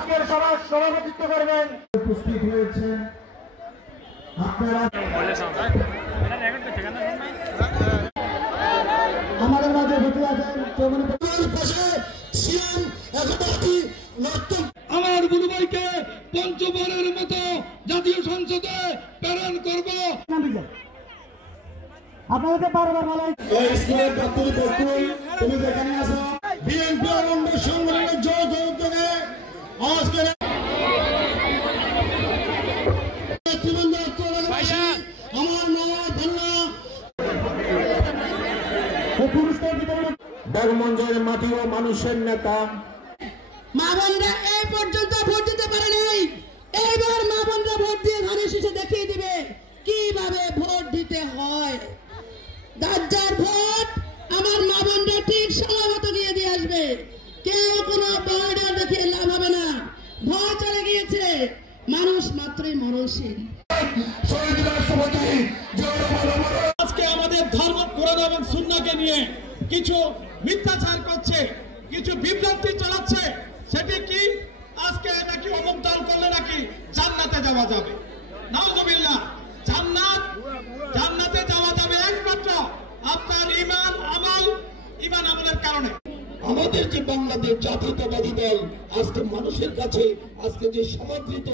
আজকের সভার সভাপতিত্ব করবেন। উপস্থিত হয়েছে আপনারা আমাদের মাঝে বসে আছেন আমার গুরু ভাইকে পঞ্চমবারের মতো জাতীয় সংসদে প্রেরণ করব। আপনাদেরকে বারবার বলাই স্কুলের ছাত্রী পড়তুই তুমি যেখানে আছো বিএনপি আনন্দ সংগ্রামের যৌথ উদ্যোগে আজকে আমার বাগমঞ্জের মাটি ও মানুষের নেতা মা বোনরা এই পর্যন্ত ভোট দিতে পারে নাই। এইবার মা বোনরা ভোট দিয়ে ধানের শীষে দেখিয়ে দিবে কিভাবে ভোট দিতে হয়। দাজ্জার ভোট আমার মা বোনরা ঠিক সময় মতো গিয়ে দিয়ে আসবে। কেউ কোনো বর্ডার দেখিয়ে লাভ হবে না। ভয় চলে গিয়েছে, মানুষ মাত্রই মরণশীল। আজকে আমাদের ধর্ম কোরআন এবং সুন্নাহকে নিয়ে কিছু মিথ্যাচার করছে, কিছু বিভ্রান্তি চালাচ্ছে। সেটি কি? আজকে নাকি অমুক দল করলে নাকি জান্নাতে যাওয়া যাবে। নাউজুবিল্লাহ। জান্নাতে যাওয়া যাবে একমাত্র আপনার ঈমান আমলের কারণে। আমাদের যে বাংলাদেশ জাতীয়তাবাদী দল আজকে মানুষের কাছে, আজকে যে সমাদৃত,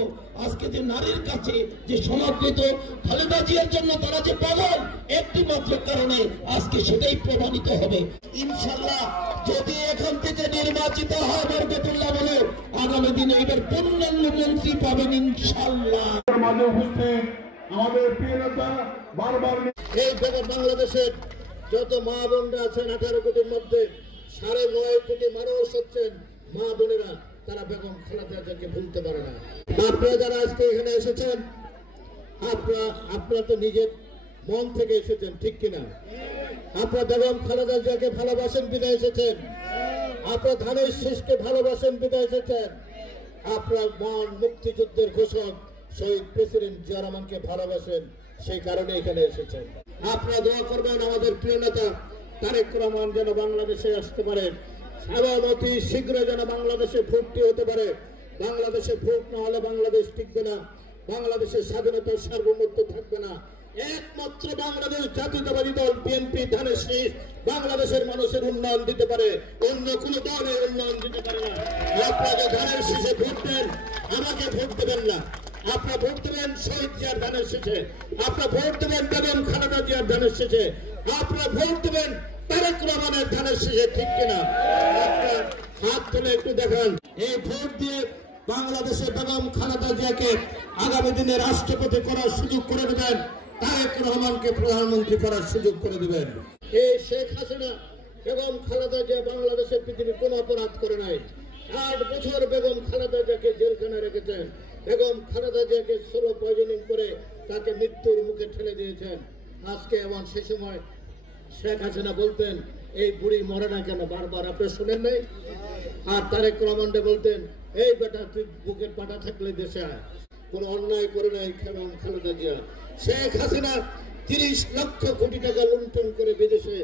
আজকে যে নারীর কাছে যে সমাদৃত, খালেদা জিয়ার জন্য তারা যে পাগল, একটি মাত্র কারণে আজকে সেটাই প্রমাণিত হবে ইনশাআল্লাহ। যদি এখান থেকে নির্বাচিত হয় বরকতুল্লাহ বলে, আগামী দিনে এবার পূর্ণাঙ্গ মন্ত্রী পাবেন ইনশাআল্লাহ। মাঝে উপস্থিত আমাদের প্রিয় নেতা বারবার এই বাংলাদেশের যত মা বোনরা আছেন 18 কোটির মধ্যে 9.5 কোটি মানুষ হচ্ছেন মা বোনেরা, তারা বেগম খালেদা জিয়াকে ভুলতে পারে না। আপনারা যারা আজকে এখানে এসেছেন, আপনারা তো নিজের মন থেকে এসেছেন, ঠিক কিনা? আপনারা বেগম খালেদা জিয়াকে ভালোবাসেন বিদায় এসেছেন, আপনারা ধানের শীষকে ভালোবাসেন বিদায় এসেছেন, আপনার মন মুক্তিযুদ্ধের ঘোষক শহীদ প্রেসিডেন্ট জিয়া রহমানকে ভালোবাসেন, সেই কারণে এখানে এসেছেন। আপনারা দোয়া করবেন আমাদের প্রিয় নেতা তারেক রহমান যেন বাংলাদেশে আসতে পারে, এবং অতি শীঘ্র যেন বাংলাদেশে ভোটটি হতে পারে। বাংলাদেশে ভোট না হলে বাংলাদেশ টিকবে না, বাংলাদেশের স্বাধীনতার সার্বভৌমত্ব থাকবে না। একমাত্র বাংলাদেশ জাতীয়তাবাদী দল বিএনপি ধানের শীষ বাংলাদেশের মানুষের উন্নয়ন দিতে পারে, অন্য কোন দলের উন্নয়ন দিতে পারে না। আপনাকে ধানের শীষে ভোট দেন, আমাকে ভোট দেবেন না। আপনারা ভোট দেবেন শহীদ জিয়ার ধানের শীষে, আপনারা ভোট দেবেন বেগম খালেদা জিয়ার ধানের শীষে, আপনারা ভোট দেবেন তারেক রহমানের ধানের শীষে, ঠিক কিনা? আপনারা হাত তুলে একটু দেখান। এই ভোট দিয়ে বাংলাদেশে বেগম খালেদা জিয়াকে আগামী দিনে রাষ্ট্রপতি করার সুযোগ করে দেবেন, তারেক রহমানকে প্রধানমন্ত্রী করার সুযোগ করে দেবেন। এই শেখ হাসিনা বেগম খালেদা জিয়া বাংলাদেশের পৃথিবীর কোন অপরাধ করে নাই। 8 বছর বেগম খালেদা জিয়াকে জেলখানায় রেখেছেন, বেগম খালেদা জিয়াকে স্লো পয়জনিং করে তাকে মৃত্যুর মুখে ঠেলে দিয়েছেন। আজকে এমন সে সময় শেখ হাসিনা বলতেন এই বুড়ি মরে না কেন, বারবার আপনি শুনেন নাই? আর তারেক রহমানকে বলতেন এই বেটা তুই বুকের পাটা থাকলে দেশে আয়। কোন অন্যায় করে নাই বেগম খালেদা জিয়া। শেখ হাসিনা 30 লক্ষ কোটি টাকা লুণ্ঠন করে বিদেশে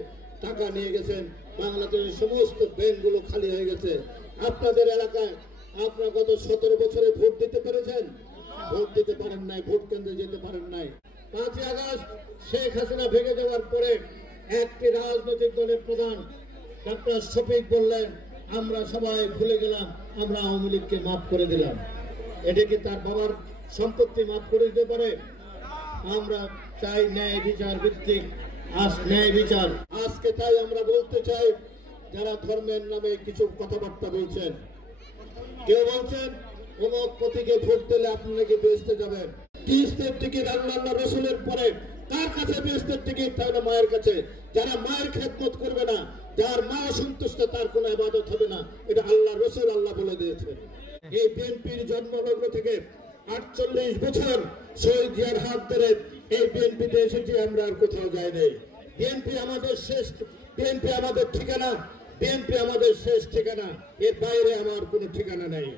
টাকা নিয়ে গেছেন, বাংলাদেশের সমস্ত ব্যাংকগুলো খালি হয়ে গেছে। আপনাদের এলাকায় আপনারা গত 17 বছরে ভোট দিতে পেরেছেন? ভোট দিতে পারেন নাই, ভোট কেন্দ্রে যেতে পারেন নাই। 5 আগস্ট শেখ হাসিনা ভেঙে যাওয়ার পরে একটি রাজনৈতিক দলের প্রধান ডক্টর শফিক বললেন আমরা সবাই ভুলে গেলাম, আমরা আওয়ামী লীগকে মাফ করে দিলাম। এটা কি তার বাবার সম্পত্তি মাফ করে দিতে পারে? আমরা চাই ন্যায় বিচার ভিত্তিক ন্যায় বিচার। আজকে তাই আমরা বলতে চাই, যারা ধর্মের নামে কিছু কথাবার্তা বলছেন, কেউ বলছেন অমুক প্রতীকে ভোট দিলে আপনি নাকি বেহেশতে যাবেন। কিস্তের টিকিট আল্লাহ রসুলের পরে কার কাছে বেহেশতের টিকিট? তাহলে মায়ের কাছে। যারা মায়ের খেদমত করবে না, যার মা অসন্তুষ্ট, তার কোনো ইবাদত হবে না, এটা আল্লাহ রসুল আল্লাহ বলে দিয়েছেন। এই বিএনপির জন্মলগ্ন থেকে 48 বছর শহীদ জিয়ার হাত ধরে এই বিএনপিতে এসেছি, আমরা আর কোথাও যাই নাই। বিএনপি আমাদের শেষ, বিএনপি আমাদের ঠিকানা, বিএনপি আমাদের শেষ ঠিকানা, এর বাইরে আমার কোনো ঠিকানা নাই।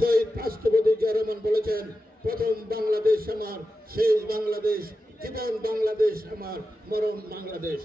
শহীদ রাষ্ট্রপতি জিয়া রহমান বলেছেন প্রথম বাংলাদেশ আমার, শেষ বাংলাদেশ, জীবন বাংলাদেশ আমার, মরণ বাংলাদেশ।